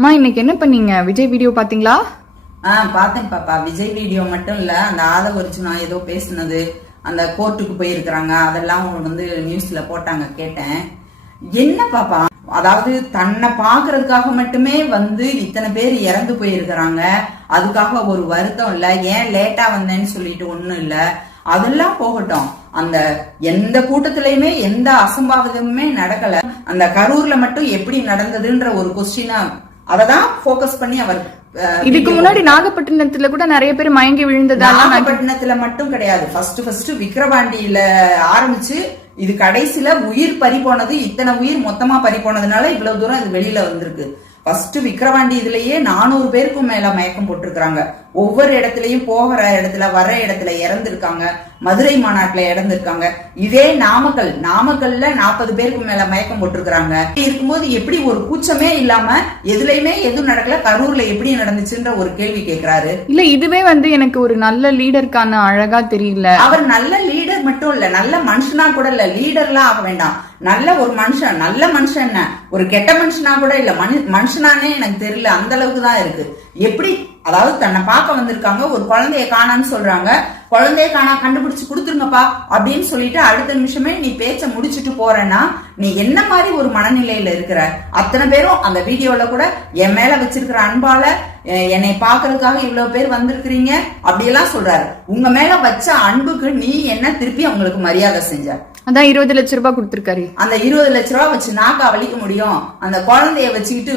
அம்மா இன்னைக்கு என்ன பண்ணீங்க? விஜய் வீடியோ பாத்தீங்களா? பார்த்தேன் பாப்பா. விஜய் வீடியோ மட்டும் இல்ல, அந்த ஆதவ அர்ஜுனா ஏதோ பேசுனது, அந்த கோர்ட்டுக்கு போயிருக்கிறாங்க, அதெல்லாம் வந்து நியூஸ்ல போட்டாங்க, கேட்டேன். என்ன பாப்பா, அதாவது தன்னை பாக்குறதுக்காக மட்டுமே வந்து இத்தனை பேர் இறந்து போயிருக்கிறாங்க, அதுக்காக ஒரு வருத்தம் இல்ல, ஏன் லேட்டா வந்தேன்னு சொல்லிட்டு ஒண்ணும் இல்ல, அதெல்லாம் போகட்டும். அந்த எந்த கூட்டத்திலயுமே எந்த அசம்பாவிதமுமே நடக்கல. அந்த கரூர்ல மட்டும் எப்படி நடந்ததுன்ற ஒரு கொஸ்டினா அததான் போக்கஸ் பண்ணி அவர். இதுக்கு முன்னாடி நாகப்பட்டினத்துல கூட நிறைய பேர் மயங்கி விழுந்ததா. நாகப்பட்டினத்துல மட்டும் கிடையாது, ஃபர்ஸ்ட் விக்கிரவாண்டியில ஆரம்பிச்சு இது கடைசியில உயிர் பறி போனது. இத்தனை உயிர் மொத்தமா பறி போனதுனால இவ்வளவு தூரம் இது வெளியில வந்திருக்கு. ஃபர்ஸ்ட் விக்கிரவாண்டி இதுலயே 400 பேருக்கும் மேல மயக்கம் போட்டிருக்காங்க. ஒவ்வொரு இடத்துலயும் போகிற இடத்துல வர இடத்துல இறந்திருக்காங்க. மதுரை மாநாட்டுல இறந்திருக்காங்க. இதே நாமக்கல்ல 40 பேருக்கு மேல மயக்கம் போட்டிருக்காங்க. இருக்கும்போது எப்படி ஒரு கூச்சமே இல்லாம எதுலயுமே எதுவும் நடக்கல, கரூர்ல எப்படி நடந்துச்சுன்ற ஒரு கேள்வி கேட்கிறாரு. இல்ல இதுவே வந்து எனக்கு ஒரு நல்ல லீடருக்கான அழகா தெரியல. அவர் நல்ல லீடர் மட்டும் இல்ல, நல்ல மனுஷனா கூட இல்ல. லீடர்லாம் ஆக வேண்டாம், நல்ல ஒரு மனுஷன். நல்ல மனுஷன் என்ன, ஒரு கெட்ட மனுஷனா கூட இல்ல, மனுஷனானே எனக்கு தெரியல, அந்த அளவுக்கு தான் இருக்கு. எப்படி, அதாவது தன்னை பார்க்க வந்திருக்காங்க, ஒரு குழந்தைய காணான்னு சொல்றாங்க, குழந்தைய காணா கண்டுபிடிச்சு கொடுத்துருங்கப்பா அப்படின்னு சொல்லிட்டு அடுத்த நிமிஷமே நீ பேச்ச முடிச்சுட்டு போறேன்னா நீ என்ன மாதிரி ஒரு மனநிலையில இருக்கிற? அத்தனை பேரும் அந்த வீடியோல கூட என் மேல வச்சிருக்கிற அன்பால என்னை பாக்குறதுக்காக இவ்வளவு பேர் வந்திருக்கிறீங்க அப்படியெல்லாம் சொல்றாரு. உங்க மேல வச்ச அன்புக்கு நீ என்ன திருப்பி அவங்களுக்கு மரியாதை செஞ்ச? அதான் 20 லட்சம் ரூபாய் கொடுத்திருக்காரு. அந்த 20 லட்சம் ரூபாய் வச்சு நாக்கா வலிக்க முடியும்? அந்த குழந்தைய வச்சுக்கிட்டு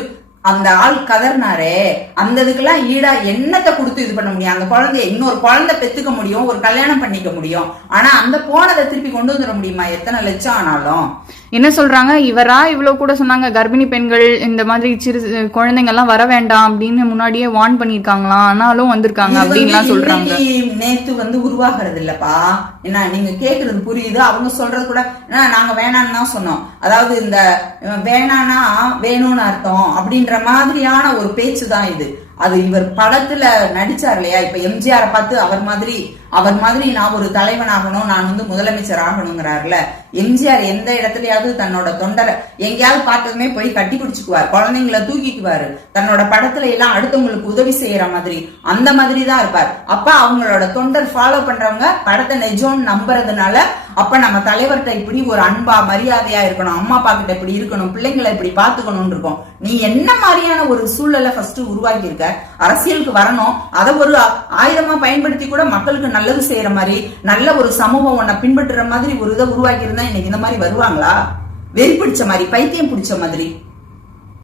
அந்த ஆள் கதர்னாரே, அந்த இதுக்கெல்லாம் ஈடா என்னத்தை கொடுத்து இது பண்ண முடியும்? அந்த குழந்தைய இன்னொரு குழந்தை பெத்துக்க முடியும், ஒரு கல்யாணம் பண்ணிக்க முடியும், ஆனா அந்த போனதை திருப்பி கொண்டு வந்துட முடியுமா? எத்தனை லட்சம் ஆனாலும். என்ன சொல்றாங்க, இவரா இவ்வளவு கூட சொன்னாங்க, கர்ப்பிணி பெண்கள் இந்த மாதிரி சிறு குழந்தைங்க எல்லாம் வர வேண்டாம் அப்படின்னு முன்னாடியே வார்ன் பண்ணிருக்காங்களாம், ஆனாலும் வந்திருக்காங்க அப்படின்னு சொல்றாங்க. நேத்து வந்து உருவாகிறது இல்லப்பா. என்ன நீங்க கேக்குறது புரியுது, அவங்க சொல்றது கூட நாங்க வேணான்னு தான் சொன்னோம். அதாவது இந்த வேணானா வேணும்னு அர்த்தம் அப்படின்ற மாதிரியான ஒரு பேச்சு தான் இது. அது இவர் படத்துல நடிச்சார் இல்லையா, இப்ப எம்ஜிஆரை பார்த்து அவர் மாதிரி நான் ஒரு தலைவன் ஆகணும், நான் வந்து முதலமைச்சர் ஆகணுங்கிறாருல. எம்ஜிஆர் எந்த இடத்துலயாவது தன்னோட தொண்டரை எங்கேயாவது பார்த்ததுமே போய் கட்டி பிடிச்சுக்குவார், குழந்தைங்களை தூக்கிக்குவாரு, தன்னோட படத்துல எல்லாம் அடுத்தவங்களுக்கு உதவி செய்யற மாதிரி அந்த மாதிரி தான் இருப்பார். அப்ப அவங்களோட தொண்டர் ஃபாலோ பண்றவங்க படத்தை நிஜம்னு நம்புறதுனால அப்ப நம்ம தலைவர்கிட்ட இப்படி ஒரு அன்பா மரியாதையா இருக்கணும், அம்மா அப்பா கிட்ட இப்படி இருக்கணும், பிள்ளைங்களை இப்படி பாத்துக்கணும்னு இருக்கும். நீ என்ன மாதிரியான ஒரு சூழலை ஃபர்ஸ்ட் உருவாக்கி இருக்க? அரசியலுக்கு வரணும், அதை ஒரு ஆயுதமா பயன்படுத்தி கூட மக்களுக்கு நல்லது செய்யற மாதிரி, நல்ல ஒரு சமூகம் உன்னை பின்பற்றுற மாதிரி ஒரு இதை உருவாக்கி இருந்தா இன்னைக்கு இந்த மாதிரி வருவாங்களா? வெறி பிடிச்ச மாதிரி, பைத்தியம் பிடிச்ச மாதிரி.